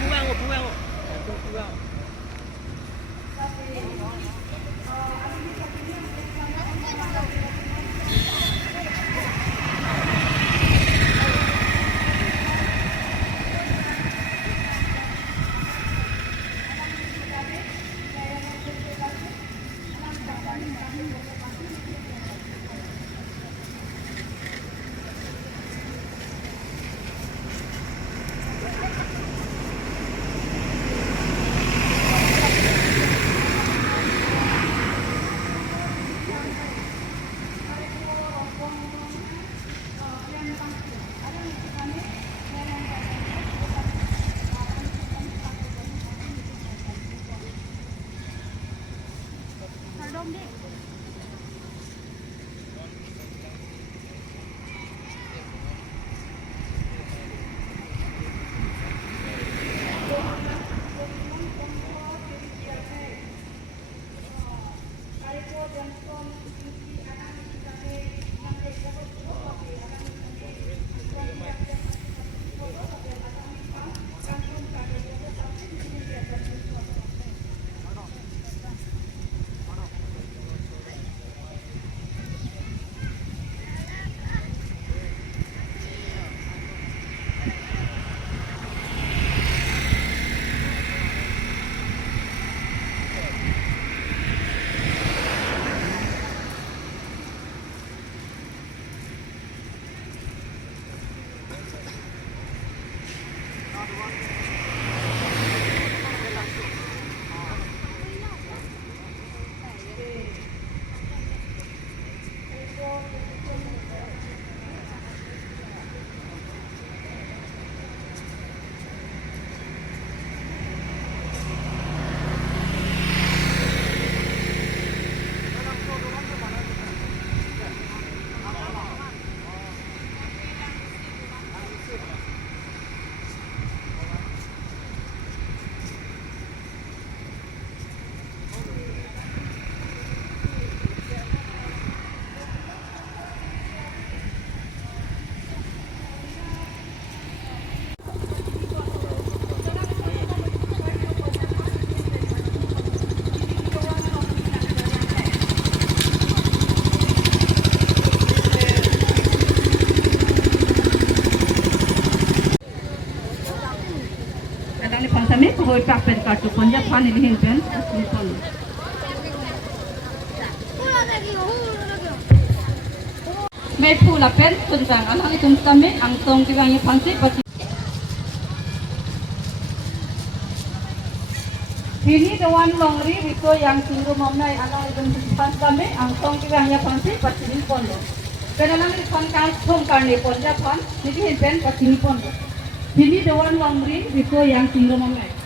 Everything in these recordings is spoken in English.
pulang, pulang. Pulang. Kami kohoi paper kartu ponja pani lihin pen simpon. May pula pen tunjang alang itum kami angtong tiwang yang pansi pati. Ini dewan longri wiko yang tinggu momnai alang itum pan kami angtong tiwang yang pansi pati simpon lo. Penalang ipan kan thong karne ponja pan lihin pen pati simpon lo. Ini dewan longri wiko yang tinggu momnai.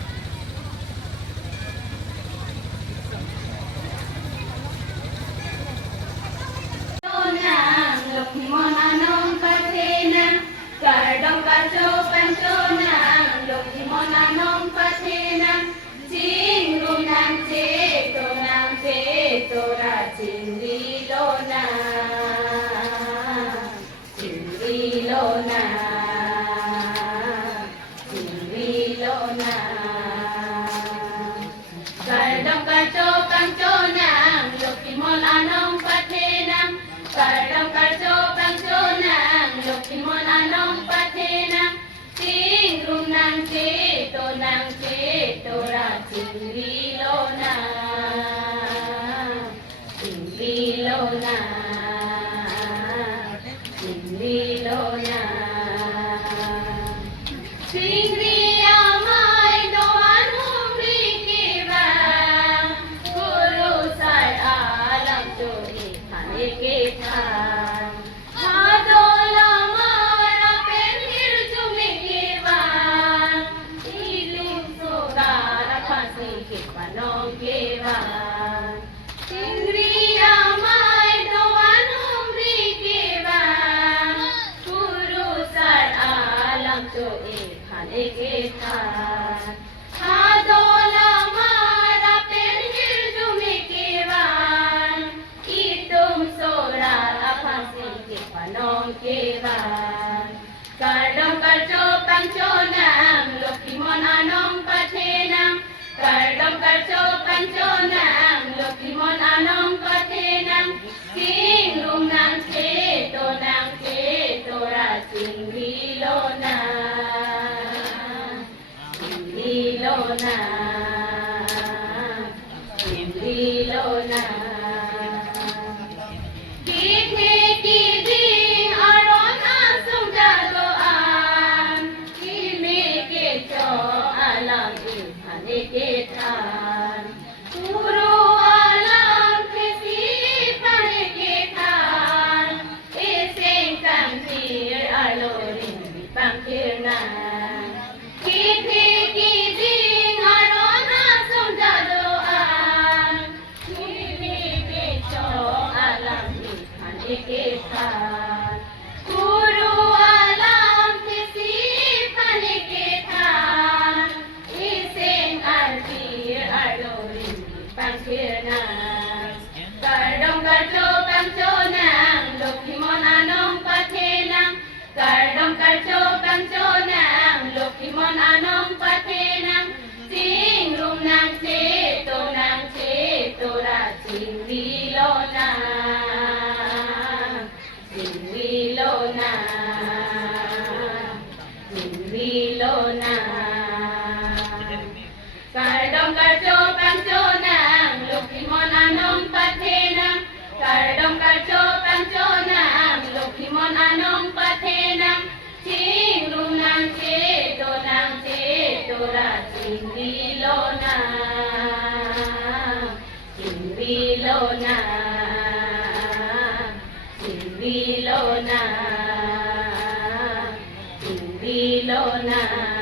Kadang kacau pangconang, loki mon anong na Himrilo na Kithe kiding aron asong dagoan Kimikito alam ipanikitan Puro alam kisi panikitan Ising kantir alorin pangkirnan Kithe kiding aron asong dagoan Kimikito alam ipanikitan Puro alam kisi panikitan Ising artir alorin pangkirnan Kardong karcho kangcho nang Lokimon anong patinang Kardong karcho kangcho nang Lokimon anong patinang Singrum nang cito Singwilo na Singwilo na Singwilo na Kardong karcho kangcho nang Lokimon anong patinang Kardong karcho kangcho nang Lokimon anong patinang Singrum nang cito Singwilo na Singwilo na Singwilo na Singwilo na